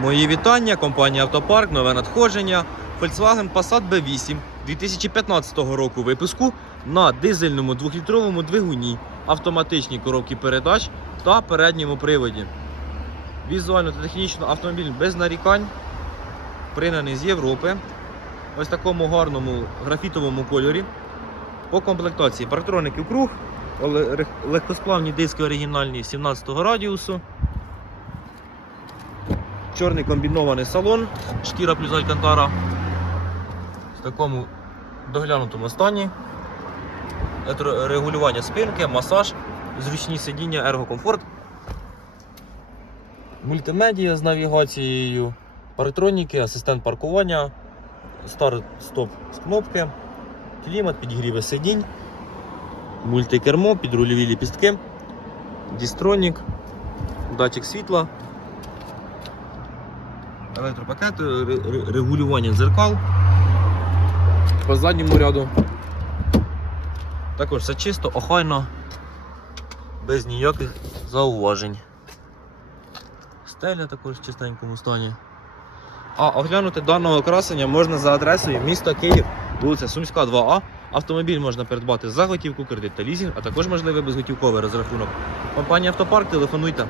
Мої вітання, компанія Автопарк, нове надходження. Volkswagen Passat B8 2015 року випуску на дизельному 2-літровому двигуні, автоматичній коробці передач та передньому приводі. Візуально та технічно автомобіль без нарікань, пригнаний з Європи. Ось такому гарному графітовому кольорі. По комплектації парктроники в круг, легкосплавні диски оригінальні 17 радіусу. Чорний комбінований салон, шкіра плюс алькантара. В такому доглянутому стані. Регулювання спинки, масаж, зручні сидіння, ергокомфорт. Мультимедія з навігацією, парктроніки, асистент паркування, старт-стоп з кнопки, клімат, підігріви сидінь, мультикермо, підрульові ліпістки, дістронік, датчик світла, електропакет, ре- ре- регулювання дзеркал по задньому ряду. Також все чисто, охайно, без ніяких зауважень. Стеля також в чистенькому стані. А оглянути даного красення можна за адресою міста Київ, вулиця Сумська, 2А. Автомобіль можна придбати за готівку, кредит та лізинг, а також можливий безготівковий розрахунок. Компанія Автопарк, телефонуйте.